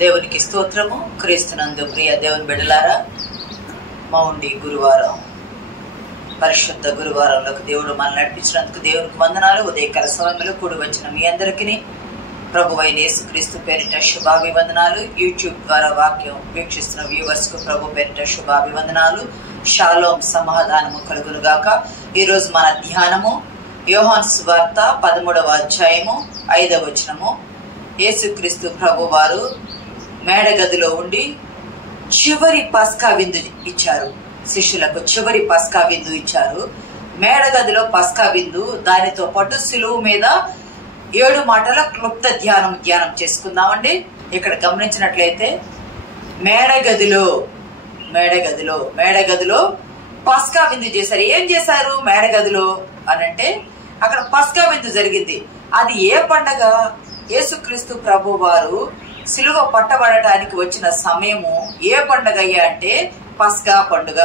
దేవునికి స్తోత్రము. క్రీస్తునందు ప్రియ దేవుని బిడ్డలారా, మౌండి గురువారం, పరిశుద్ధ గురువారంలోకి దేవుడు మనల్ని నడిపించినందుకు దేవునికి వందనాలు. ఉదయకాల సమయంలో కూడి వచ్చిన మీ అందరికీ ప్రభువైన యేసుక్రీస్తు పేరిట శుభాభివందనాలు. యూట్యూబ్ ద్వారా వాక్యం వీక్షిస్తున్న వ్యూవర్స్ కు ప్రభు పేరిట శుభాభివందనాలు. షాలోం, సమాధానము కలుగును గాక. ఈ రోజు మన ధ్యానము యోహాను సువార్త 13వ అధ్యాయము 5వ వచనము. యేసుక్రీస్తు ప్రభు వారు మేడగదిలో ఉండి చివరి పస్కా విందు ఇచ్చారు. శిష్యులకు చివరి పస్కా విందు ఇచ్చారు. మేడగదిలో పస్కా విందు, దానితో పాటు సిలువ మీద 7 మాటల క్లుప్త ధ్యానం చేసుకుందామండి. ఇక్కడ గమనించినట్లయితే మేడగదిలో పస్కా విందు చేశారు. ఏం చేశారు మేడగదిలో అనంటే, అక్కడ పస్కా విందు జరిగింది. అది ఏ పండగ? యేసుక్రీస్తు ప్రభు వారు సిలువ పట్టబడటానికి వచ్చిన సమయము ఏ పండుగ అంటే పస్కా పండుగ.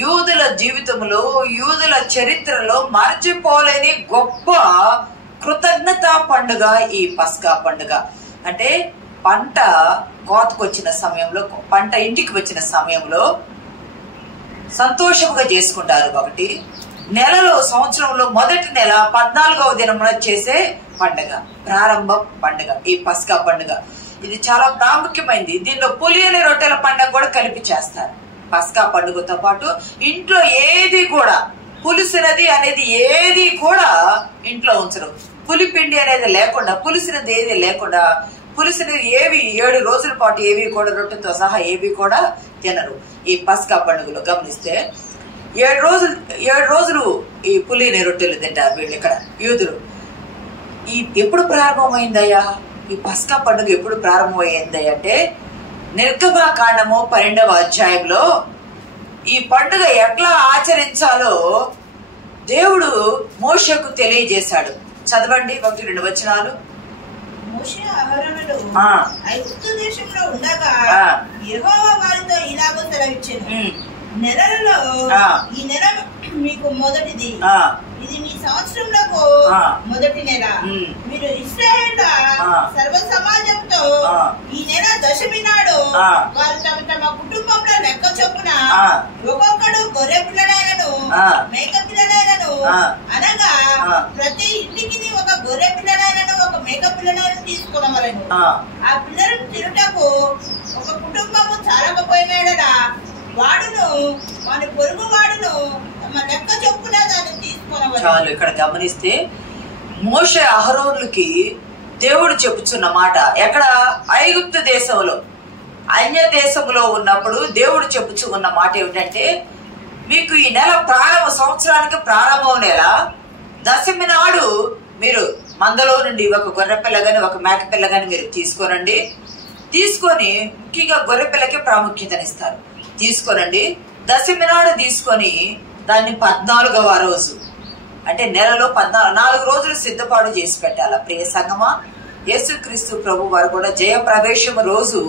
యూదుల జీవితంలో, యూదుల చరిత్రలో మర్చిపోలేని గొప్ప కృతజ్ఞతా పండుగ ఈ పస్కా పండుగ. అంటే పంట కోతకు వచ్చిన సమయంలో, పంట ఇంటికి వచ్చిన సమయంలో సంతోషంగా చేసుకుంటారు. ఒకటి నెలలో, సంవత్సరంలో మొదటి నెల 14వ దినమున చేసే పండుగ, ప్రారంభ పండుగ ఈ పస్కా పండుగ. ఇది చాలా ప్రాముఖ్యమైనది. దీనిలో పులియని రొట్టెల పండుగ కూడా కలిపి చేస్తారు. పస్కా పండుగతో పాటు ఇంట్లో ఏది కూడా పులిసినది అనేది ఏది కూడా ఇంట్లో ఉంచరు. పులిపిండి అనేది లేకుండా, పులిసినది ఏది లేకుండా, పులిసినది ఏవి 7 రోజుల పాటు ఏవి కూడా రొట్టెతో సహా ఏవి కూడా తినరు. ఈ పస్కా పండుగలో గమనిస్తే 7 రోజులు ఈ పులిని రొట్టెలు తింటారు వీళ్ళు ఇక్కడ యూదులు. ఎప్పుడు ప్రారంభమైందయ్యా ఈ పస్కా పండుగ? ఎప్పుడు ప్రారంభమైంది అంటే నిర్గమకాండము 12వ అధ్యాయంలో ఈ పండుగ ఎట్లా ఆచరించాలో దేవుడు మోషేకు తెలియజేశాడు. చదవండి 1-2 వచనాలు. మోషే అహరోనులు ఐగుప్తు దేశంలో ఉండగా యెహోవా వారితో ఇలాగో సెలవిచ్చెను, నెలలలో ఈ నెల మీకు మొదటిది, ఇది మీ సంవత్సరంలో మొదటి నెల. మీరు ఇశ్రాయేళ్ల సర్వ సమాజంతో ఈ నెల దశమి నాడు వారు తమ కుటుంబంలో లెక్క చొప్పున ఒక్కొక్కడు గొర్రె పిల్లలైనను మేక పిల్లలైనను, అనగా ప్రతి ఇంటికి ఒక గొర్రె పిల్లలైనను ఒక మేక పిల్లలైనను తీసుకునవలెను. ఆ పిల్లలను తిరుటకు ఒక కుటుంబము చాలకపోయినాడలా వాడును వాని పొరుగు వాడును తమ లెక్క చొప్పున దాన్ని తీసుకునవలెను. చాలు. ఇక్కడ గమనిస్తే మోషే అహరోనులకి దేవుడు చెప్పుచున్న మాట ఎక్కడ? ఐగుప్తు దేశంలో, అన్య దేశంలో ఉన్నప్పుడు దేవుడు చెప్పుచు ఉన్న మాట ఏమిటంటే, మీకు ఈ నెల సంవత్సరానికి ప్రారంభం నెల దశమి నాడు మీరు మందలో నుండి ఒక గొర్రె పిల్ల గాని ఒక మేక పిల్ల గాని మీరు తీసుకోనండి. తీసుకొని, ముఖ్యంగా గొర్రె పిల్లకి ప్రాముఖ్యతనిస్తారు, తీసుకోనండి. దశమి నాడు తీసుకొని దాన్ని 14వ రోజు, అంటే నెలలో 4 రోజులు సిద్ధపాటు చేసి పెట్టాల. ప్రియ సంగమా, యేసుక్రీస్తు ప్రభు వారు కూడా జయప్రవేశం రోజు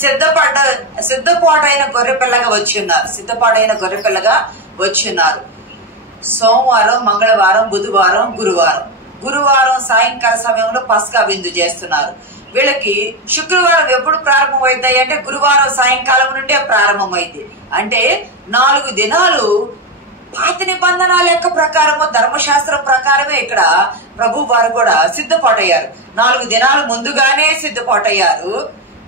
సిద్ధపాటైన గొర్రెపిల్లగా వచ్చి ఉన్నారు. సోమవారం, మంగళవారం, బుధవారం, గురువారం సాయంకాల సమయంలో పస్కా విందు చేస్తున్నారు. వీళ్ళకి శుక్రవారం ఎప్పుడు ప్రారంభమైంది అంటే గురువారం సాయంకాలం నుండే ప్రారంభమైంది. అంటే 4 దినాలు పాత నిబంధన లెక్క ప్రకారము, ధర్మశాస్త్రం ప్రకారమే ఇక్కడ ప్రభు వారు కూడా సిద్ధపాటయ్యారు. 4 దినాలు ముందుగానే సిద్ధపాటయ్యారు.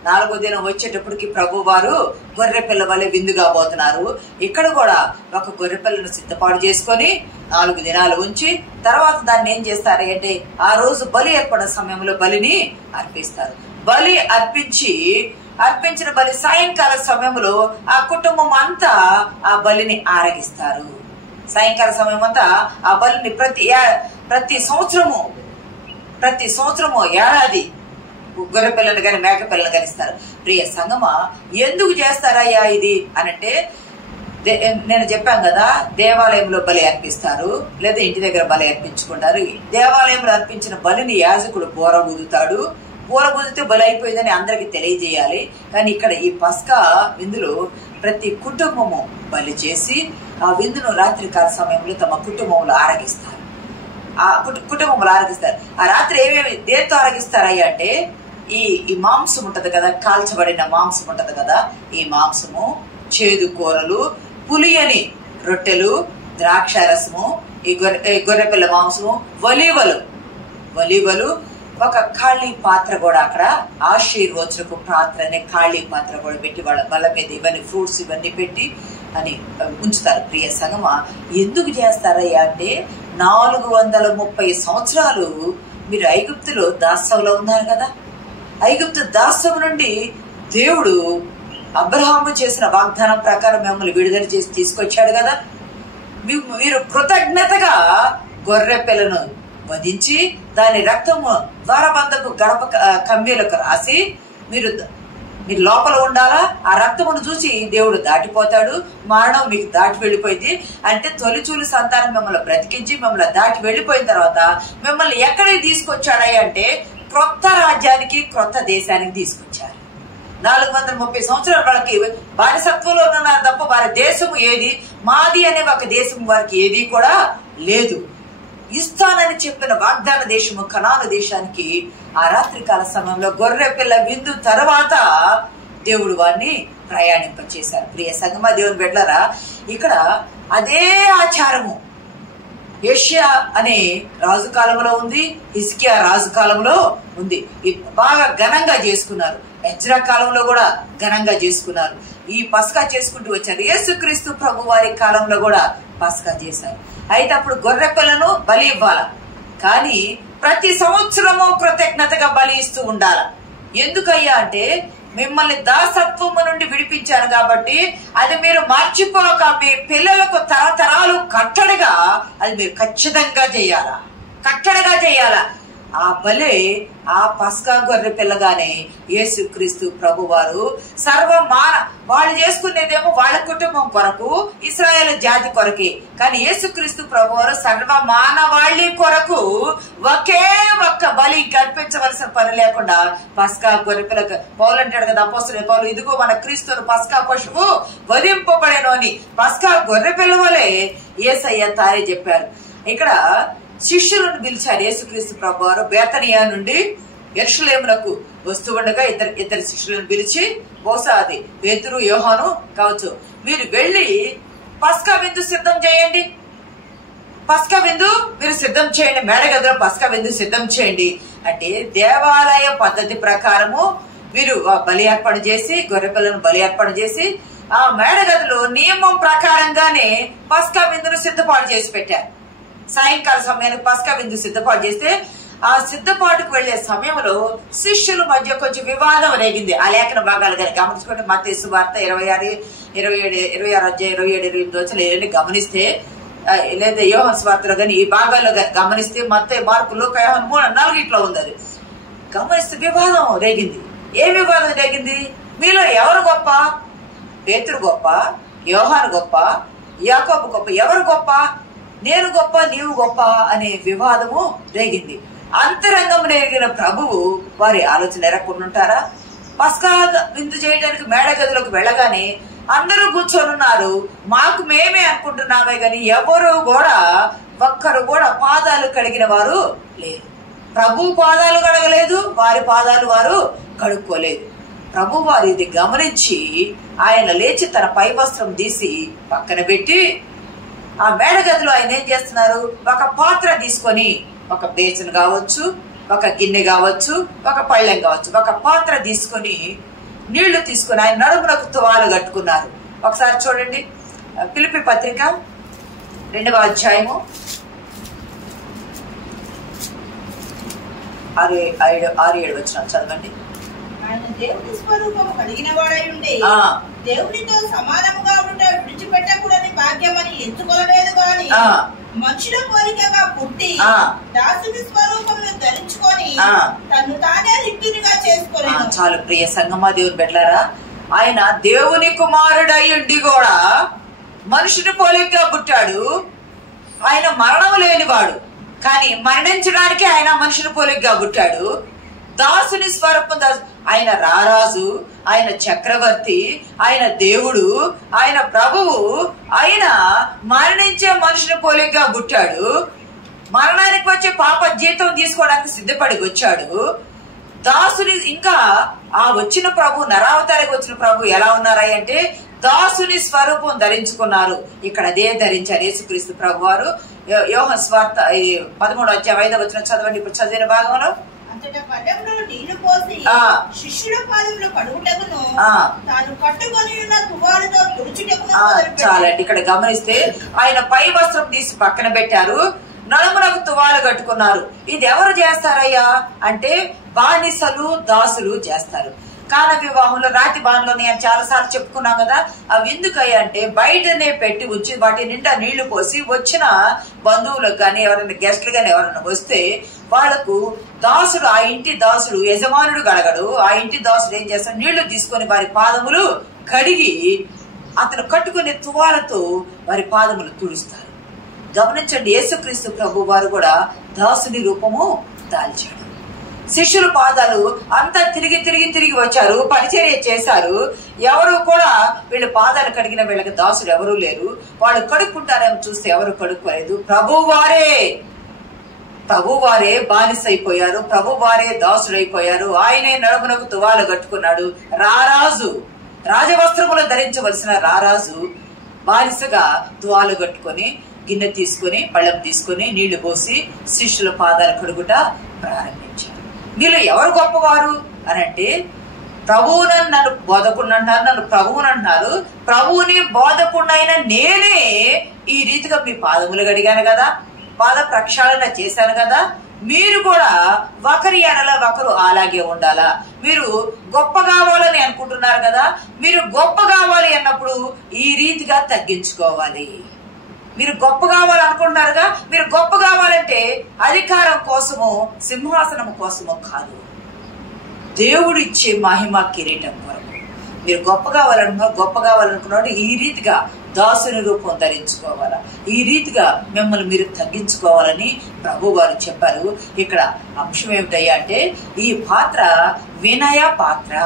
4వ దినం వచ్చేటప్పటికి ప్రభు వారు గొర్రె పిల్ల వలె విందుగా పోతున్నారు. ఇక్కడ కూడా ఒక గొర్రె పిల్లను సిద్ధపాటు చేసుకొని 4 దినాలు ఉంచి తర్వాత దాన్ని ఏం చేస్తారు అంటే ఆ రోజు బలి ఏర్పడే సమయంలో బలిని అర్పిస్తారు. బలి అర్పించిన బలి సాయంకాల సమయంలో ఆ కుటుంబం అంతా ఆ బలిని ఆరగిస్తారు. సాయంకాల సమయం అంతా ఆ బలిని ప్రతి సంవత్సరము ఏడాది గొర్రె పిల్లని కానీ మేక పిల్లని కానీ ఇస్తారు. ప్రియ సంగమా, ఎందుకు చేస్తారయ్యా ఇది అనంటే, నేను చెప్పాను కదా, దేవాలయంలో బలి అర్పిస్తారు, లేదా ఇంటి దగ్గర బలి అర్పించుకుంటారు. దేవాలయంలో అర్పించిన బలిని యాజకుడు బోరబూదుతాడు. బోరబూదితే బలి అయిపోయిందని అందరికి తెలియజేయాలి. కానీ ఇక్కడ ఈ పస్కా విందులో ప్రతి కుటుంబము బలి చేసి ఆ విందును రాత్రికాల సమయంలో తమ కుటుంబంలో ఆరగిస్తారు. ఆ రాత్రి దేంతో ఆరగిస్తారయ్యా అంటే ఈ మాంసం ఉంటది కదా, కాల్చబడిన మాంసం ఉంటది కదా, ఈ మాంసము, చేదు కూరలు, పులియని రొట్టెలు, ద్రాక్ష రసము, ఈ గొర్రెపిల్ల మాంసము, వలీవలు, ఒక ఖాళీ పాత్ర కూడా అక్కడ ఆశీర్వచనకు పాత్ర అనే ఖాళీ పాత్ర కూడా పెట్టి వాళ్ళ బల్ల మీద ఇవన్నీ ఫ్రూట్స్ ఇవన్నీ పెట్టి అని ఉంచుతారు. ప్రియ సంగమా, ఎందుకు చేస్తారయ్యా అంటే 430 సంవత్సరాలు మీరు ఐగుప్తులో దాస్యంలో ఉన్నారు కదా. ఐగుప్తు దాస్యం నుండి దేవుడు అబ్రహాము చేసిన వాగ్దానం ప్రకారం మిమ్మల్ని విడుదల చేసి తీసుకొచ్చాడు కదా. మీరు కృతజ్ఞతగా గొర్రె పిల్లను వధించి దాని రక్తము ద్వారబంధపు గడప కమ్మీలకు రాసి మీరు లోపల ఉండాలా. ఆ రక్తమును చూసి దేవుడు దాటిపోతాడు. మరణం మీకు దాటి వెళ్ళిపోయింది అంటే తొలిచూలు సంతానం మిమ్మల్ని బ్రతికించి మిమ్మల్ని దాటి వెళ్ళిపోయిన తర్వాత మిమ్మల్ని ఎక్కడికి తీసుకొచ్చాడయ్య అంటే క్రొత్త రాజ్యానికి, క్రొత్త దేశానికి తీసుకొచ్చారు. 430 సంవత్సరాల వాళ్ళకి బానిసత్వంలో ఉన్నారు తప్ప వారి దేశము ఏది, మాది అనే ఒక దేశం వారికి ఏది కూడా లేదు. ఇస్తానని చెప్పిన వాగ్దాన దేశము కనాను దేశానికి ఆ రాత్రికాల సమయంలో గొర్రె పిల్ల విందు తర్వాత దేవుడు వారిని ప్రయాణింపచేశారు. ప్రియ సంగమా, దేవుని బిడ్డలారా, ఇక్కడ అదే ఆచారము యోషియా అనే రాజు కాలంలో ఉంది, హిజ్కియా రాజు కాలంలో ఉంది. బాగా ఘనంగా చేసుకున్నారు. ఎజ్రా కాలంలో కూడా ఘనంగా చేసుకున్నారు. ఈ పస్కా చేసుకుంటూ వచ్చారు. యేసుక్రీస్తు ప్రభు వారి కాలంలో కూడా పస్కా చేశారు. అయితే అప్పుడు గొర్రె పిల్లను బలి ఇవ్వాల, కానీ ప్రతి సంవత్సరము కృతజ్ఞతగా బలి ఇస్తూ ఉండాల. ఎందుకయ్యా అంటే మిమ్మల్ని దాసత్వము నుండి విడిపించారు కాబట్టి అది మీరు మర్చిపోక మీ పిల్లలకు తరతరాలు కట్టడిగా అది మీరు ఖచ్చితంగా చేయాలా, కట్టడిగా చేయాలా. ఆ బలి ఆ పస్కా గొర్రె పిల్లగానే యేసుక్రీస్తు ప్రభు వారు వాళ్ళు చేసుకునేదేమో వాళ్ళ కుటుంబం కొరకు, ఇశ్రాయేలు జాతి కొరకే. కానీ యేసుక్రీస్తు ప్రభు వారు సర్వ మానవాళి కొరకు ఒకే ఒక్క బలి కల్పించవలసిన పని లేకుండా పస్కా గొర్రె పిల్ల పౌలు అంటాడు కదా, అపోస్తలుడైన పౌలు, ఇదిగో మన క్రీస్తును పస్కా పశువు వధింపబడెను అని పస్కా గొర్రె పిల్ల వలె యేసయ్య తానే చెప్పారు. ఇక్కడ శిష్యులను పిలిచారు యేసుక్రీస్తు ప్రభు వారు. బేతనియా నుండి యెరూషలేమునకు వస్తూ ఉండగా ఇద్దరు శిష్యులను పిలిచి, బహుశా అది పేతురు యోహాను కావచ్చు, మీరు వెళ్ళి పస్కా విందు సిద్ధం చేయండి, పస్కా విందు మీరు సిద్ధం చేయండి, మేడగదిలో పస్కా విందు సిద్ధం చేయండి అంటే దేవాలయ పద్ధతి ప్రకారము మీరు బలి అర్పణ చేసి గొర్రెపిల్లను బలి అర్పణ చేసి ఆ మేడగదిలో నియమం ప్రకారంగానే పస్కా విందును సిద్ధపాటు చేసి పెట్టారు. సాయంకాల సమయానికి పస్కా విందు సిద్ధపాటు చేస్తే ఆ సిద్ధపాటుకు వెళ్లే సమయంలో శిష్యుల మధ్య కొంచెం వివాదం రేగింది. ఆ లేఖన భాగాలు కానీ గమనించుకుంటే మత్తయి సువార్త 26 గమనిస్తే, లేదా యోహాను సువార్తలో కానీ ఈ భాగాల్లో గమనిస్తే, మత్తయి, మార్కు, లూకా, యోహాను 3-4 ఉంది. అది గమనిస్తే వివాదం రేగింది. ఏ వివాదం రేగింది? మీలో ఎవరు గొప్ప? పేతురు గొప్ప, యోహాను గొప్ప, యాకోబు గొప్ప, ఎవరు గొప్ప? నేను గొప్ప, నీవు గొప్ప అనే వివాదము రేగింది. అంతరంగం రేగిన ప్రభువు వారి ఆలోచన ఎరక్కుంటారా? పస్కా విందు చేయడానికి మేడగదిలోకి వెళ్ళగానే అందరూ కూర్చొని ఉన్నారు. మాకు మేమే అనుకుంటున్నామే గాని ఎవరు కూడా ఒక్కరు కూడా పాదాలు కడిగిన వారు లేరు. ప్రభు పాదాలు కడగలేదు, వారి పాదాలు వారు కడుక్కోలేదు. ప్రభు వారు ఇది గమనించి ఆయన లేచి తన పై వస్త్రం తీసి పక్కన పెట్టి ఆ మేడగదిలో ఆయన ఏం చేస్తున్నారు, ఒక పాత్ర తీసుకొని, ఒక బేసన్ కావచ్చు, ఒక గిన్నె కావచ్చు, ఒక పళ్ళెం కావచ్చు, ఒక పాత్ర తీసుకొని నీళ్లు తీసుకొని ఆయన నడుమునకు తువాలు కట్టుకున్నారు. ఒకసారి చూడండి, ఫిలిప్పీ పత్రిక 2వ అధ్యాయము 6-7 వచనాలు చదవండి. ఆయన దేవుని స్వరూపము కలిగిన వాడై ఉండి దేవునితో సమానముగా ఉంటే విడిచిపెట్టకూడని భాగ్యమని ఎంచుకోలేదు గాని మనుషుల పోలికగా పుట్టి దాసుని స్వరూపమును ధరించుకొని తను తానే రిక్తునిగా చేసుకోలేదు. చాలు ప్రియ సంగమా, దేవుని బిడ్డలారా, ఆయన దేవుని కుమారుడయ్యుండి కూడా మనుషుని పోలికగా పుట్టాడు. ఆయన మరణం లేనివాడు, కానీ మరణించడానికి ఆయన మనుషుని పోలికగా పుట్టాడు. దాసుని స్వరూపం, ఆయన రారాజు, ఆయన చక్రవర్తి, ఆయన దేవుడు, ఆయన ప్రభువు, ఆయన మరణించే మనుషుని పోలికగా పుట్టాడు. మరణానికి వచ్చే పాప జీతం తీసుకోవడానికి సిద్ధపడి వచ్చాడు. దాసుని ఇంకా ఆ వచ్చిన ప్రభు, నరావతారికి వచ్చిన ప్రభు ఎలా ఉన్నారా అంటే దాసుని స్వరూపం ధరించుకున్నారు. ఇక్కడ అదే ధరించారు యేసుక్రీస్తు ప్రభు వారు. యోహాను సువార్త 13:5 చదవండి. ఇప్పుడు చదివిన భాగంలో అంతటా పళ్ళెంలో నీళ్లు పోసి శిష్యుల పాదములు కడుగుటకును తాను కట్టుకొని ఉన్న తువాలుతో తుడుచుటకును చాలండి. ఇక్కడ గమనిస్తే ఆయన పై వస్త్రం తీసి పక్కన పెట్టారు, నడుమునకు తువాలు కట్టుకున్నారు. ఇది ఎవరు చేస్తారయ్యా అంటే బానిసలు, దాసులు చేస్తారు. కాన వివాహంలో రాతి బాణలో నేను చాలా సార్లు చెప్పుకున్నాం కదా. అవి ఎందుకయ్యా అంటే బయటనే పెట్టి ఉంచి వాటి నిండా నీళ్లు పోసి వచ్చిన బంధువులకు కానీ ఎవరైనా గెస్ట్లు కానీ ఎవరైనా వస్తే వాళ్లకు దాసుడు, ఆ ఇంటి దాసుడు, యజమానుడు గడగడు, ఆ ఇంటి దాసుడు ఏం చేస్తాడు, నీళ్లు తీసుకొని వారి పాదములు కడిగి అతను కట్టుకునే తువాలతో వారి పాదములు తుడుస్తారు. గమనించండి, యేసుక్రీస్తు ప్రభు వారు కూడా దాసుని రూపము దాల్చాడు. శిష్యుల పాదాలు అంతా తిరిగి తిరిగి తిరిగి వచ్చారు, పరిచర్య చేశారు. ఎవరు కూడా వీళ్ళ పాదాలు కడిగిన వీళ్ళకి దాసుడు ఎవరూ లేరు. వాళ్ళు కడుక్కుంటారేమో చూస్తే ఎవరు కడుక్కోలేదు. ప్రభువారే బానిస అయిపోయారు, ప్రభువారే దాసుడైపోయారు. ఆయనే నడుమునకు తువాలు కట్టుకున్నాడు. రారాజు, రాజవస్త్రములు ధరించవలసిన రారాజు బానిసగా తువాలు కట్టుకొని గిన్నె తీసుకొని పళ్ళెం తీసుకొని నీళ్లు పోసి శిష్యుల పాదాలు కడుగుట ప్రారంభించారు. వీళ్ళు ఎవరు గొప్పవారు అని అంటే ప్రభువునని నన్ను బోధకుండా అంటారు, నన్ను ప్రభువుని అంటున్నారు. ప్రభువుని బోధకుండా నేనే ఈ రీతిగా మీ పాదములు గడిగాను కదా, పాద ప్రక్షాళన చేశాను కదా. మీరు కూడా ఒకరి ఎడల ఒకరు అలాగే ఉండాలా. మీరు గొప్ప కావాలని అనుకుంటున్నారు కదా, మీరు గొప్ప కావాలి అన్నప్పుడు ఈ రీతిగా తగ్గించుకోవాలి. మీరు గొప్ప కావాలనుకుంటున్నారుగా, మీరు గొప్ప కావాలంటే అధికారం కోసమో సింహాసనం కోసమో కాదు, దేవుడు ఇచ్చే మహిమ కిరీటం కొరకు మీరు గొప్ప కావాలనుకున్నాడు. ఈ రీతిగా దాసుని రూపం ధరించుకోవాలా, ఈ రీతిగా మిమ్మల్ని మీరు తగ్గించుకోవాలని ప్రభు వారు చెప్పారు. ఇక్కడ అంశం ఏమిటయ్యా అంటే ఈ పాత్ర వినయ పాత్ర.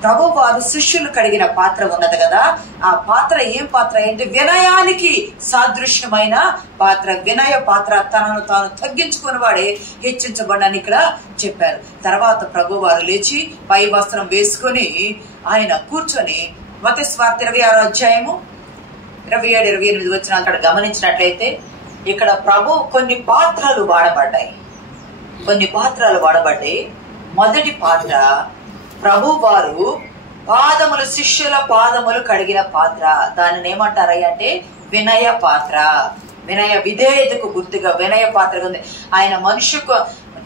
ప్రభు వారు శిష్యులు కడిగిన పాత్ర ఉన్నది కదా, ఆ పాత్ర ఏం పాత్ర అంటే వినయానికి సాదృశ్యమైన పాత్ర, వినయ పాత్ర. తనను తాను తగ్గించుకుని వాడే హెచ్చించబడని ఇక్కడ చెప్పారు. తర్వాత ప్రభు వారు లేచి పై వస్త్రం వేసుకొని ఆయన కూర్చొని మత్తయి సువార్త 26 27-28 వచ్చిన అక్కడ గమనించినట్లయితే ఇక్కడ ప్రభు కొన్ని పాత్రలు వాడబడ్డాయి. మొదటి పాత్ర ప్రభు వారు పాదములు, శిష్యుల పాదములు కడిగిన పాత్ర. దానిని ఏమంటారయ్య అంటే వినయ పాత్ర. వినయ విధేయతకు గుర్తుగా వినయ పాత్ర ఉంది. ఆయన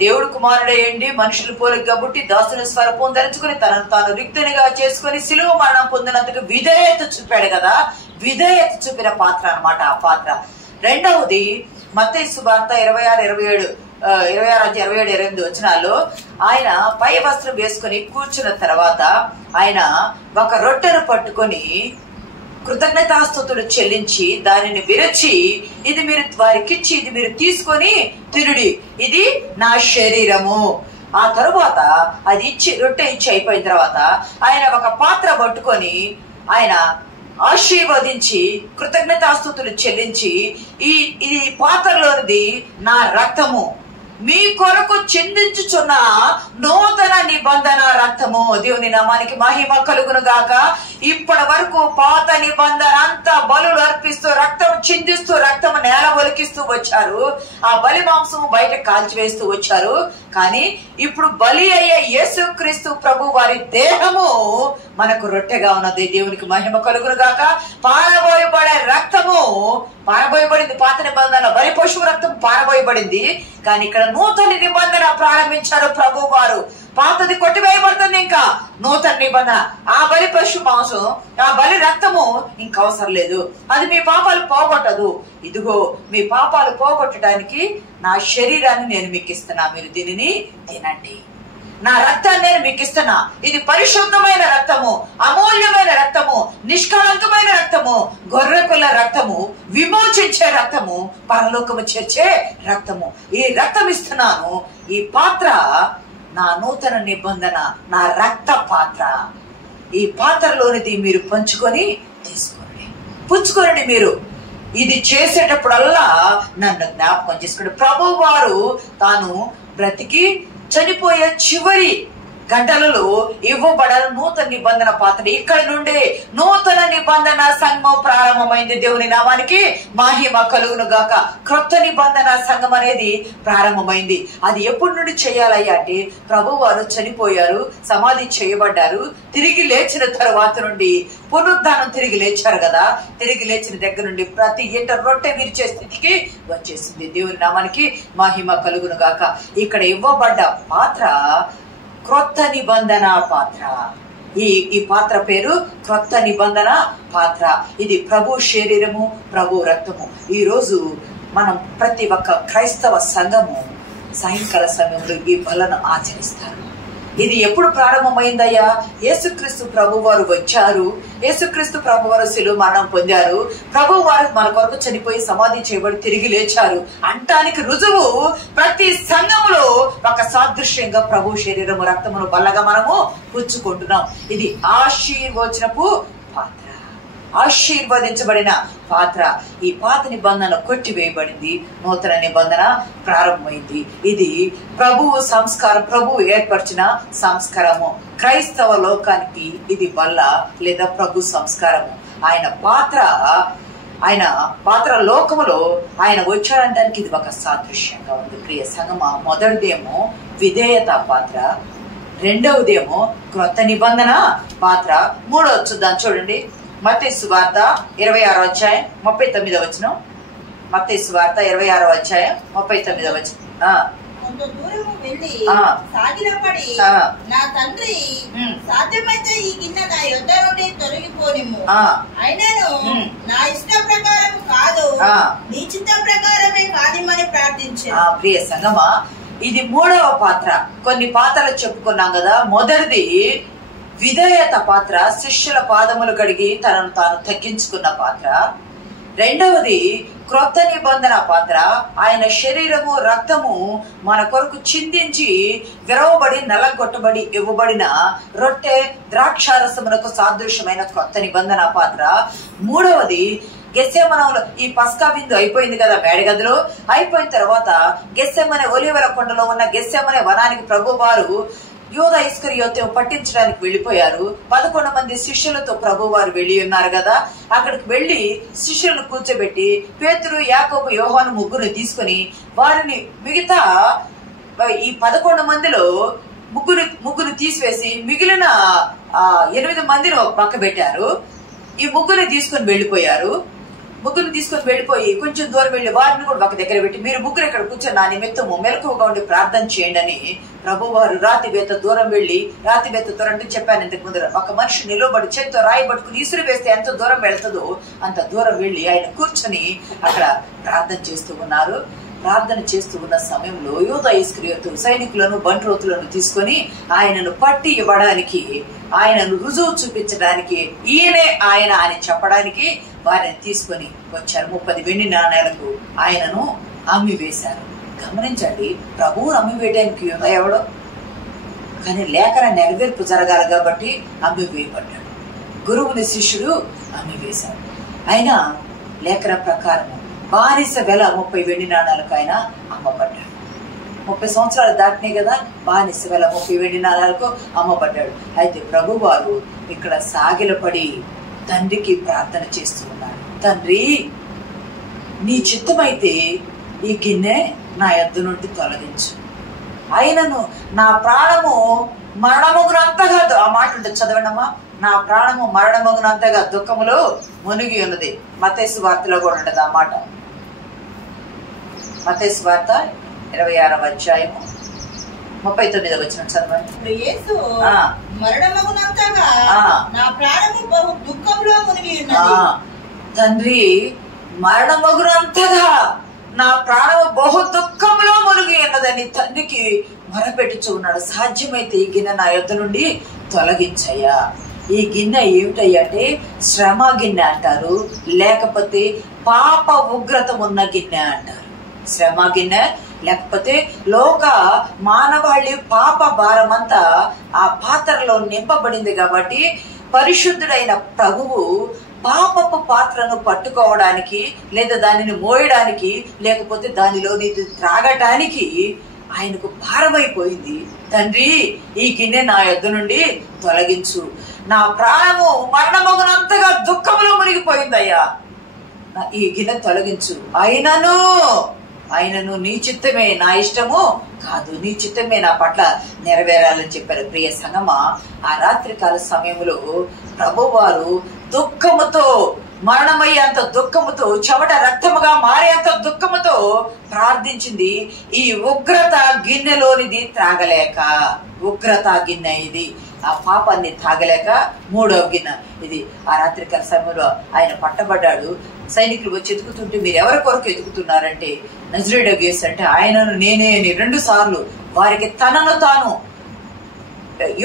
దేవుడు కుమారుడేయండి, మనుషులు పోలిక కాబట్టి దాసుని స్వరూపం ధరించుకుని తనను తాను రిక్తునిగా చేసుకుని శిలువ మరణం పొందినందుకు విధేయత చూపాడు కదా, విధేయత చూపిన పాత్ర అన్నమాట ఆ పాత్ర. రెండవది మత్తయి సువార్త 26-27 వచనాల్లో ఆయన పై వస్త్రం వేసుకుని కూర్చున్న తర్వాత ఆయన ఒక రొట్టెను పట్టుకొని కృతజ్ఞతాస్తుతులు చెల్లించి దానిని విరచి, ఇది మీరు వారికిచ్చి ఇది మీరు తీసుకొని తినుడి, ఇది నా శరీరము. ఆ తరువాత అది ఇచ్చి రొట్టె ఇచ్చి అయిపోయిన తర్వాత ఆయన ఒక పాత్ర పట్టుకొని ఆయన ఆశీర్వదించి కృతజ్ఞతాస్తుతులు చెల్లించి, ఇది పాత్రలోనిది నా రక్తము, మీ కొరకు చిందించుచున్న నూతన నిబంధన రక్తము. దేవుని నామానికి మహిమ కలుగును గాక. ఇప్పటి వరకు పాత నిబంధన అంతా బలులు అర్పిస్తూ రక్తం చిందిస్తూ రక్తం నేల ఒలికిస్తూ వచ్చారు, ఆ బలి మాంసము బయట కాల్చివేస్తూ వచ్చారు. కానీ ఇప్పుడు బలి అయ్యే యేసుక్రీస్తు ప్రభు వారి దేహము మనకు రొట్టెగా ఉన్నది. దేవునికి మహిమ కలుగును గాక. పారబోయబడే రక్తము పారబోయబడింది. పాత నిబంధన బలి పశువు రక్తం పారబోయబడింది, కానీ ఇక్కడ నూతన నిబంధన ప్రారంభించారు ప్రభు వారు. పాతది కొట్టివేయబడుతుంది, ఇంకా నూతన నిబంధన. ఆ బలి పశు మాంసం, ఆ బలి రక్తము ఇంక అవసరం లేదు, అది మీ పాపాలు పోగొట్టదు. ఇదిగో మీ పాపాలు పోగొట్టడానికి నా శరీరాన్ని నేను మీకు ఇస్తున్నా, మీరు దీనిని తినండి. నా రక్తాన్ని నేను మీకు ఇస్తున్నా, ఇది పరిశుద్ధమైన రక్తము, అమూల్యమైన రక్తము, నిష్కళంకమైన రక్తము, గొర్రెపిల్ల రక్తము, విమోచించే రక్తము, పరలోకము చేర్చే రక్తము. ఈ రక్తం ఇస్తున్నాను. ఈ పాత్ర నా నూతన నిబంధన, నా రక్త పాత్ర. ఈ పాత్రలోనిది మీరు పుచ్చుకోండి. మీరు ఇది చేసేటప్పుడల్లా నన్ను జ్ఞాపకం చేసుకోండి. ప్రభు వారు తాను బ్రతికి చనిపోయే చివరి గంటలలో ఇవ్వబడాలి నూతన నిబంధన పాత్ర. ఇక్కడ నుండి నూతన నిబంధన సంఘం ప్రారంభమైంది. దేవుని నామానికి మహిమ కలుగును గాక. క్రొత్త నిబంధన సంఘం అనేది ప్రారంభమైంది. అది ఎప్పటి నుండి చేయాలయ్యా అంటే ప్రభువారు చనిపోయారు, సమాధి చేయబడ్డారు, తిరిగి లేచిన తర్వాత నుండి పునరుద్ధానం తిరిగి లేచారు కదా. తిరిగి లేచిన దగ్గర నుండి ప్రతి ఇంట రొట్టె విరిచే స్థితికి వచ్చేసింది. దేవుని నామానికి మహిమ కలుగును గాక. ఇక్కడ ఇవ్వబడ్డ పాత్ర క్రొత్త నిబంధన పాత్ర. ఈ పాత్ర పేరు క్రొత్త నిబంధన పాత్ర. ఇది ప్రభు శరీరము, ప్రభు రక్తము. ఈ రోజు మనం ప్రతి ఒక్క క్రైస్తవ సంఘము సాయంకాల సమయంలో ఈ బలను ఆచరిస్తారు. ఇది ఎప్పుడు ప్రారంభమైందయ్యా? యేసుక్రీస్తు ప్రభు వారు వచ్చారు, యేసుక్రీస్తు ప్రభు వారు శిలువ మరణం పొందారు, ప్రభు వారు మన కొరకు చనిపోయి సమాధి చేయబడి తిరిగి లేచారు అంటానికి రుజువు ప్రతి సంఘములో ఒక సాదృశ్యంగా ప్రభు శరీరము రక్తమును బల్లగా మనము పుచ్చుకుంటున్నాం. ఇది ఆశీర్వచనపు పాత్ర, ఆశీర్వదించబడిన పాత్ర. ఈ పాత నిబంధన కొట్టివేయబడింది, నూతన నిబంధన ప్రారంభమైంది. ఇది ప్రభువు సంస్కారం, ప్రభువు ఏర్పరిచిన సంస్కారము. క్రైస్తవ లోకానికి ఇది బల్ల లేదా ప్రభు సంస్కారము. ఆయన పాత్ర లోకములో ఆయన వచ్చాడంటానికి ఇది ఒక సాదృశ్యంగా ఉంది. ప్రియ సంగమా, మొదటిదేమో విధేయత పాత్ర, రెండవదేమో క్రొత్త నిబంధన పాత్ర, మూడవది చూద్దాం. చూడండి, మత్తయి సువార్త 26వ అధ్యాయం 39వ వచనం. మత్తయి సువార్త 26వ అధ్యాయం 39వ వచనం. కొంత దూరము వెళ్ళి సాగిలపడి, నా తండ్రి సాధ్యమైతే ఈ గిన్నె నా యొద్ద నుండి తొలగిపోనిమ్ము, అయినను నా ఇష్ట ప్రకారం కాదు నీ చిత్త ప్రకారమే కానిమని ప్రార్థించాను. ప్రియ సంగమా, ఇది మూడవ పాత్ర. కొన్ని పాత్రలు చెప్పుకున్నాం కదా. మొదటిది విధేయత పాత్ర, శిష్యుల పాదములు కడిగి తనను తాను తగ్గించుకున్న పాత్ర. రెండవది క్రొత్త నిబంధన పాత్ర, ఆయన శరీరము రక్తము మన కొరకు చిందించి విరవబడి నలగొట్టబడి ఇవ్వబడిన రొట్టె ద్రాక్షారసమునకు సాదృశ్యమైన క్రొత్త నిబంధన పాత్ర. మూడవది గెత్సేమనలో ఈ పస్కా విందు అయిపోయింది కదా, మేడగదిలో అయిపోయిన తర్వాత గెత్సేమనే ఒలీవల కొండలో ఉన్న గెత్సేమనే వనానికి ప్రభు వారు యూదా ఇస్కరియోతు పట్టించడానికి వెళ్లిపోయారు. 11 మంది శిష్యులతో ప్రభు వారు వెళ్లి ఉన్నారు కదా. అక్కడికి వెళ్లి శిష్యులను కూర్చోబెట్టి పేతురు, యాకోబు, యోహాను ముగ్గురు తీసుకుని వారిని మిగతా ఈ 11 మందిలో ముగ్గురు తీసివేసి మిగిలిన 8 మందిని ఒక పక్క పెట్టారు. ఈ ముగ్గురు తీసుకుని వెళ్లిపోయారు. ముగ్గురు తీసుకొని వెళ్ళిపోయి కొంచెం దూరం వెళ్లి వారిని కూడా ఒక దగ్గర పెట్టి, మీరు ముగ్గురు ఇక్కడ కూర్చొని నా నిమిత్తము మెలకువగా ఉండి ప్రార్థన చేయండి అని ప్రభు వారు రాతిబేత దూరం వెళ్లి, రాతిబేత దూరం అంటే చెప్పాను ఇంతకు ముందు, ఒక మనిషి నిలబడి చేతితో రాయి పట్టుకుని ఇసురు వేస్తే ఎంత దూరం వెళ్తుందో అంత దూరం వెళ్లి ఆయన కూర్చొని అక్కడ ప్రార్థన చేస్తూ ఉన్నారు. ప్రార్థన చేస్తూ ఉన్న సమయంలో యూదా ఇస్కరియోతు సైనికులను, బంట్రోతులను తీసుకొని ఆయనను పట్టి ఇవ్వడానికి, ఆయనను రుజువు చూపించడానికి, ఈయనే ఆయన అని చెప్పడానికి వారిని తీసుకొని వచ్చారు. 30 వెండి నాణేలకు ఆయనను అమ్మి వేశారు. గమనించండి, ప్రభువును అమ్మి వేయడానికి యూదా ఎవడో, కానీ లేఖన నెరవేర్పు జరగాలి కాబట్టి అమ్మి వేయబడ్డాడు. గురువుని శిష్యుడు అమ్మి వేశాడు. అయినా లేఖన ప్రకారం బానిస వెల 30 వెండి నాణాలకు ఆయన అమ్మబడ్డాడు. 30 సంవత్సరాలు దాటినాయి కదా, బానిస వెల 30 వెండి నాణాలకు అమ్మబడ్డాడు. అయితే ప్రభు వారు ఇక్కడ సాగిలపడి తండ్రికి ప్రార్థన చేస్తూ ఉన్నారు. తండ్రి, నీ చిత్తమైతే ఈ గిన్నె నా యొద్ద నుండి తొలగించు, అయినను నా ప్రాణము మరణమగునంతగా, ఆ మాట ఉంటుంది చదవండమ్మా, నా ప్రాణము మరణమగునంతగా దుఃఖములో మునిగి ఉన్నది. మత్తయి సువార్తలో కూడా ఉంటది ఆ మాట. మత్తయి సువార్త 26వ అధ్యాయము 39వ వచనం చదవండి. యేసు మరణమగునంతగా నా ప్రాణము బహు దుఃఖంలో మునిగి ఉన్నది. తండ్రి, మరణమగునంతగా నా ప్రాణము బహు దుఃఖంలో మునిగి ఉన్నదని తండ్రికి మొరపెట్టుచూ ఉన్నాడు. సాధ్యమైతే ఈ గిన్నె నా యొద్ద నుండి తొలగించయ్యా. ఈ గిన్నె ఏమిటయ్యా అంటే శ్రమ గిన్నె అంటారు, లేకపోతే పాప ఉగ్రత ఉన్న గిన్నె అంటారు. శ్రమ గిన్నె లేకపోతే లోక మానవాళి పాప భారమంతా ఆ పాత్రలో నింపబడింది కాబట్టి పరిశుద్ధుడైన ప్రభువు పాపపు పాత్రను పట్టుకోవడానికి, లేదా దానిని మోయడానికి, లేకపోతే దానిలోని త్రాగటానికి ఆయనకు భారమైపోయింది. తండ్రి, ఈ గిన్నె నా యొద్ద నుండి తొలగించు, నా ప్రాణము మరణమగునంతగా దుఃఖంలో మునిగిపోయిందయ్యా, ఈ గిన్నె తొలగించు. ఆయనను నీ చిత్తమే, నా ఇష్టము కాదు, నీ చిత్తమే నా పట్ల నెరవేరాలని చెప్పారు. ప్రియ సంగమా, ఆ రాత్రికాల సమయంలో ప్రభువారు దుఃఖముతో, మరణమయ్యేంత దుఃఖముతో, చెమట రక్తముగా మారేంత దుఃఖముతో ప్రార్థించింది. ఈ ఉగ్రత గిన్నెలోనిది త్రాగలేక, ఉగ్రత గిన్నె ఇది, ఆ పాపాన్ని తాగలేక మూడవ గిన్నె ఇది. ఆ రాత్రికాల సమయంలో ఆయన పట్టబడ్డాడు. సైనికులు వచ్చి ఎదుగుతుంటే, మీరు ఎవరి కొరకు ఎదుగుతున్నారంటే, నజరేయుడగు యేసు అంటే ఆయనను నేనే అని 2 సార్లు వారికి తనను తాను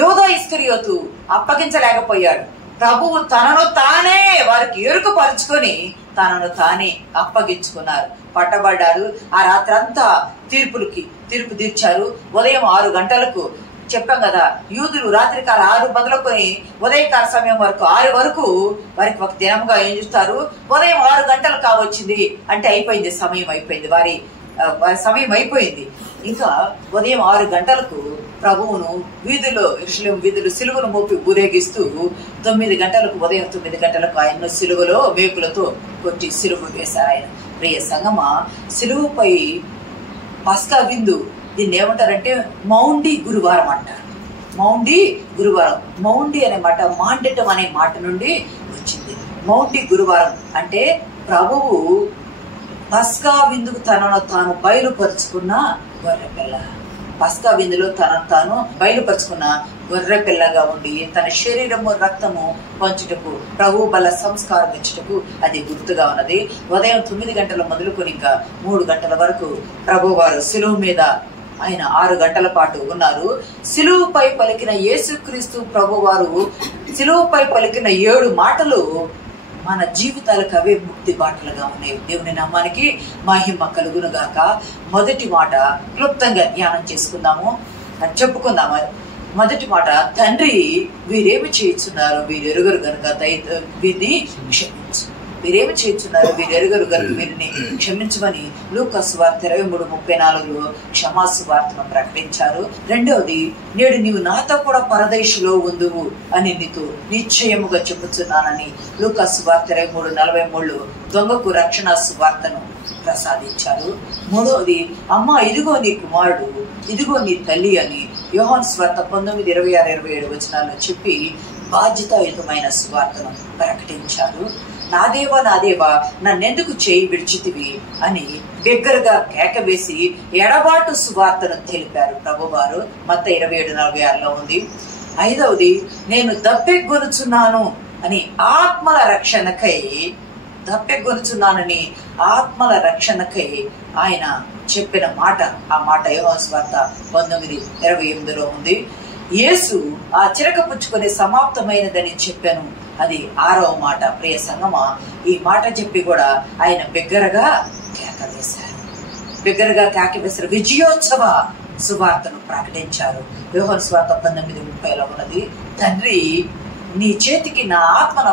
యోధా ఇస్కరియోతు అప్పగించలేకపోయాడు. ప్రభువు తనను తానే వారికి ఎరుకపరుచుకొని తనను తానే అప్పగించుకున్నారు. పట్టబడ్డారు. ఆ రాత్రంతా తీర్పు తీర్చారు. ఉదయం 6 గంటలకు చెప్పాం కదా, యూదులు రాత్రికాల 6 మొదలుకొని ఉదయకాల సమయం వరకు 6 వరకు వారికి ఒక దినముగా ఏం చూస్తారు. ఉదయం 6 గంటలు కావచ్చింది అంటే అయిపోయింది, సమయం అయిపోయింది, వారి సమయం అయిపోయింది. ఇంకా ఉదయం 6 గంటలకు ప్రభువును యెరూషలేము వీధులు సిలువను మోపి ఊరేగిస్తూ 9 గంటలకు, ఉదయం 9 గంటలకు ఆయన్ను సిలువలో మేకులతో కొట్టి సిలువ వేశారు ఆయన. ప్రియ సంగమా, సిలువపై పస్కా విందు, దీన్ని ఏమంటారంటే మౌండి గురువారం అంటారు. మౌండి గురువారం, మౌండి అనే మాట మాండటం అనే మాట నుండి వచ్చింది. మౌండి గురువారం అంటే ప్రభువు పస్కా విందుకు తనను తాను బయలుపరుచుకున్న గొర్రెపిల్ల. పస్కా విందులో తనను తాను బయలుపరుచుకున్న గొర్రెపిల్లగా ఉండి తన శరీరము రక్తము పంచుటకు, ప్రభు బల సంస్కారం ఇచ్చుటకు అది గుర్తుగా ఉన్నది. ఉదయం 9 గంటల మొదలుకొని ఇంకా 3 గంటల వరకు ప్రభు వారు సిలువ మీద ఆయన 6 గంటల పాటు ఉన్నారు. సిలువపై పలికిన యేసుక్రీస్తు ప్రభు వారు సిలువపై పలికిన 7 మాటలు మన జీవితాలకు అవే ముక్తి బాటలుగా ఉన్నాయి. దేవుని నామానికి మహిమ కలుగునుగాక. మొదటి మాట క్లుప్తంగా ధ్యానం చేసుకుందాము, చెప్పుకుందాము. మొదటి మాట, తండ్రి వీరేమి చేయుచున్నారు, వీరు ఎరుగరు గనుక వీరిని క్షమించు. వీరేమి చేయుచున్నారు, వీరు ఎరుగరు గనుక వీరిని క్షమించమని లూకా సువార్త 23:34 క్షమాసు వార్తను ప్రకటించారు. రెండవది, నేడు నీవు నాతో కూడా పరదేశులో ఉందువు అని నీతో నిశ్చయముగా చెప్పుచున్నానని లూకా సువార్త 23:43 దొంగకు రక్షణ సువార్తను ప్రసాదించారు. మూడవది, అమ్మ ఇదిగో నీ కుమారుడు, ఇదిగో నీ తల్లి అని యోహాను సువార్త 19:26-27 వచనాల్లో చెప్పి బాధ్యతాయుతమైన సువార్తను ప్రకటించారు. నా దేవా నన్నెందుకు చేయి విడిచితివి అని బిగ్గరగా కేకవేసి ఎడబాటు సువార్తను తెలిపారు ప్రభువారు. మత్తయి 27:46 ఉంది. ఐదవది, నేను దప్పెగొనుచున్నాను అని ఆత్మల రక్షణకై ఆయన చెప్పిన మాట, ఆ మాట యోహాను సువార్త 19:28 ఉంది. యేసు ఆ చిరక పుచ్చుకొని సమాప్తమైనదని చెప్పాను, అది 6వ మాట. ప్రియ సంగమా, ఈ మాట చెప్పి కూడా ఆయన బిగ్గరగా కేకవేశారు. విజయోత్సవ సువార్తను ప్రకటించారు. యోహాను సువార్త 19:30 ఉన్నది. తండ్రి నీ చేతికి నా ఆత్మను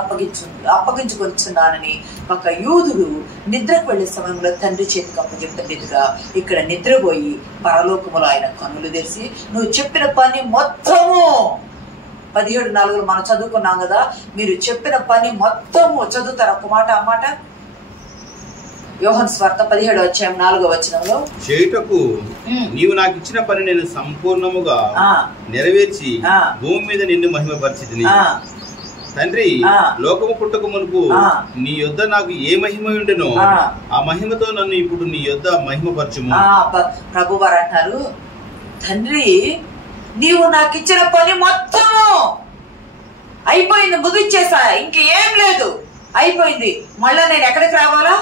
అప్పగించుకొనిచున్నానని ఒక యూదుడు నిద్రకు వెళ్లే సమయంలో తండ్రి చేతికి అప్పచెప్పినట్టుగా ఇక్కడ నిద్రపోయి పరలోకములో ఆయన కన్నులు తెరిచి, నువ్వు చెప్పిన పని మొత్తము 17:4 మనం చదువుకున్నాం కదా, మీరు చెప్పిన పని మొత్తము చదువుతారు. ఒక మాట, ఆ మాట యోహాను సువార్త 17:4 చేయుటకు నీవు నాకు ఇచ్చిన పని నేను సంపూర్ణముగా నెరవేర్చి భూమి మీద నిన్ను మహిమపరిచితిని. తండ్రి, లోకము పుట్టక మునుపు నీ యొద్ద నాకు ఏ మహిమ ఉండెనో ఆ మహిమతో నన్ను ఇప్పుడు నీ యొద్ద మహిమపరచుము. ప్రభువారు అంటారు, తండ్రి నీవు నాకు ఇచ్చిన పని మొత్తం అయిపోయింది, ముగించేసా, ఇంకేం లేదు, అయిపోయింది. మళ్ళా నేను ఎక్కడికి రావాలా?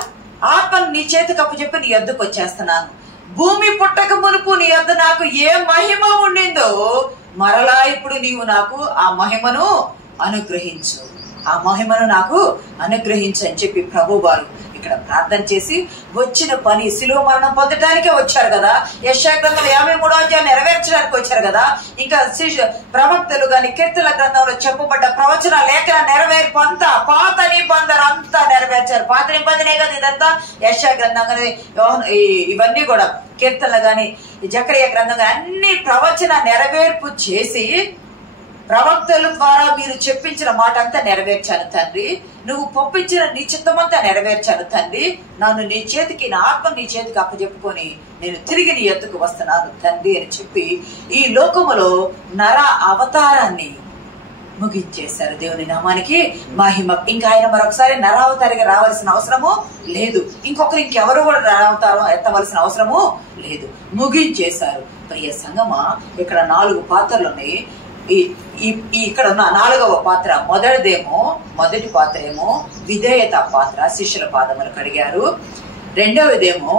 ఆత్మను నీ చేతికి అప్పచెప్పి నీ యొద్దకు వచ్చేస్తున్నాను. భూమి పుట్టక మునుపు నీ యొద్ద నాకు ఏ మహిమ ఉండిందో మరలా ఇప్పుడు నీవు నాకు ఆ మహిమను అనుగ్రహించు, నాకు అనుగ్రహించు అని చెప్పి ప్రభు వారు ఇక్కడ ప్రార్థన చేసి వచ్చిన పని శిలువ మరణం పొందడానికే వచ్చారు కదా, యెషయా గ్రంథం 53వ అధ్యాయం నెరవేర్చడానికి వచ్చారు కదా. ఇంకా ప్రవక్తలు గాని కీర్తన గ్రంథంలో చెప్పబడ్డ ప్రవచన లేఖన నెరవేర్పు అంతా, పాత నిబంధన అంతా నెరవేర్చారు. పాత నిబంధనే కదా ఇదంతా, యెషయా గ్రంథం కానీ ఇవన్నీ కూడా కీర్తనలు గాని జకరియా గ్రంథం గాని అన్ని ప్రవచన నెరవేర్పు చేసి ప్రవక్తల ద్వారా మీరు చెప్పించిన మాట అంతా నెరవేర్చాను తండ్రి, నువ్వు పంపించిన నీ చిత్తమంతా నెరవేర్చాను తండ్రి, నన్ను నీ చేతికి, నా ఆత్మ నీ చేతికి అప్పచెప్పుకొని నేను తిరిగి నీ ఎత్తుకు వస్తున్నాను తండ్రి అని చెప్పి ఈ లోకములో నర అవతారాన్ని ముగించేశారు. దేవుని నామానికి మహిమ. ఇంకా ఆయన మరొకసారి నరావతారిగా రావాల్సిన అవసరము లేదు, ఇంకెవరు కూడా నరావతారం ఎత్తవలసిన అవసరము లేదు, ముగించేశారు. ప్రియ సంగమా, ఇక్కడ 4 పాత్రలు ఉన్నాయి. ఇక్కడ ఉన్న 4వ పాత్ర, మొదటి పాత్ర ఏమో విధేయత పాత్ర, శిష్యుల పాదములు కడిగారు. రెండవదేమో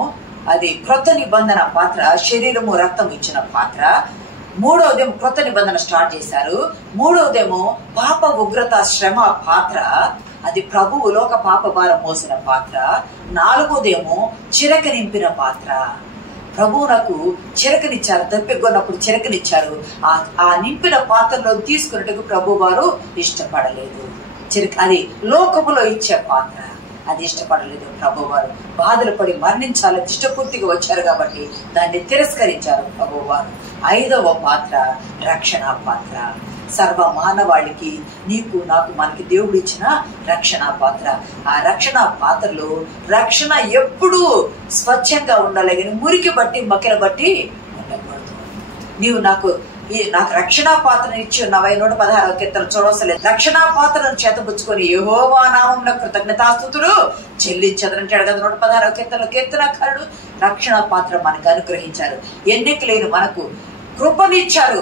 అది క్రొత్త నిబంధన పాత్ర, శరీరము రక్తం ఇచ్చిన పాత్ర. మూడవదేమో క్రొత్త నిబంధన స్టార్ట్ చేశారు. మూడవదేమో పాప ఉగ్రత శ్రమ పాత్ర, అది ప్రభువు లోక పాప భారం మోసిన పాత్ర. 4వదేమో చిరక నింపిన పాత్ర, ప్రభువునకు చిరకనిచ్చారు, దప్పిగొన్నప్పుడు చిరకనిచ్చారు. ఆ నింపిన పాత్రలో తీసుకున్నట్టుకు ప్రభు వారు ఇష్టపడలేదు. అది లోకములో ఇచ్చే పాత్ర, అది ఇష్టపడలేదు. ప్రభు వారు బాధలు పడి మరణించాలని ఇష్టపూర్తిగా వచ్చారు కాబట్టి దాన్ని తిరస్కరించారు ప్రభు వారు. 5వ పాత్ర రక్షణ పాత్ర, సర్వ మానవాళికి, నీకు నాకు మనకి దేవుడు ఇచ్చిన రక్షణ పాత్ర. ఆ రక్షణ పాత్రలో రక్షణ ఎప్పుడూ స్వచ్ఛంగా ఉండాలి కానీ మురికి బట్టి మకిల బట్టి ఉండకూడదు. నీవు నాకు రక్షణ పాత్రను ఇచ్చి ఉన్నావై 116వ కీర్తన చూడవసలేదు. రక్షణ పాత్రను చేతపుచ్చుకొని యెహోవా నామమున కృతజ్ఞతాస్తుతులు చెల్లించదనంటాడు కదా 116వ కీర్తనలో కీర్తనకారుడు. రక్షణ పాత్ర మనకు అనుగ్రహించారు. ఎన్నిక లేని మనకు కృపనిచ్చారు.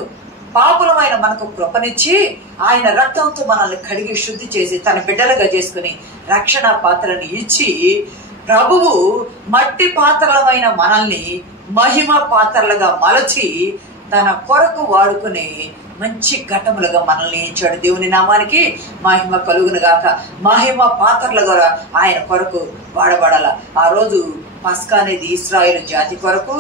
పాపులమైన మనకు కృపనిచ్చి ఆయన రక్తంతో మనల్ని కడిగి శుద్ధి చేసి తన బిడ్డలుగా చేసుకుని రక్షణ పాత్రను ఇచ్చి ప్రభువు మట్టి పాత్రలమైన మనల్ని మహిమ పాత్రలుగా మలచి తన కొరకు వాడుకునే మంచి ఘటములుగా మనల్ని ఇచ్చాడు. దేవుని నామానికి మహిమ కలుగును గాక. మహిమ పాత్రలుగా ఆయన కొరకు వాడబడాల. ఆ రోజు పస్కా అనేది ఇశ్రాయేలు జాతి కొరకు,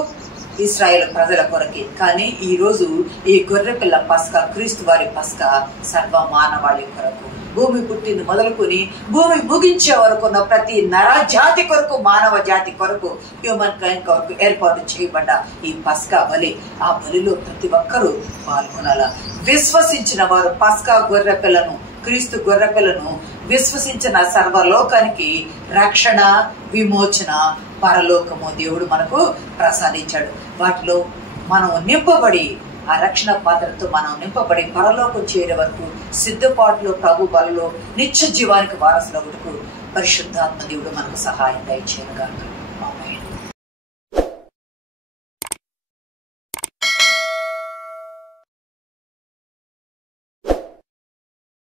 ఇశ్రాయేలు ప్రజల కొరకే. కానీ ఈ రోజు ఈ గొర్రెపిల్ల పస్కా, క్రీస్తు వారి పస్కా సర్వ మానవాళి కొరకు. భూమి పుట్టింది మొదలుకొని భూమి ముగించే వరకు ఉన్న ప్రతి నర జాతి కొరకు, మానవ జాతి కొరకు, హ్యూమన్ కైండ్ కొరకు ఏర్పాటు చేయబడ్డ ఈ పస్కా బలి. ఆ బలిలో ప్రతి ఒక్కరూ పాల్గొనాల. విశ్వసించిన వారు పస్కా గొర్రెపిల్లను, క్రీస్తు గొర్రెపిల్లను విశ్వసించిన సర్వలోకానికి రక్షణ, విమోచన, పరలోకము దేవుడు మనకు ప్రసాదించాడు. వాటిలో మనం నింపబడి, ఆ రక్షణ పాత్రతో మనం నింపబడి పరలోకం చేరే వరకు సిద్ధపాటులో, ప్రభు బలలో నిత్య జీవానికి వారసులగుటకు పరిశుద్ధాత్మ దేవుడు మనకు సహాయం దయచేయనుగాక.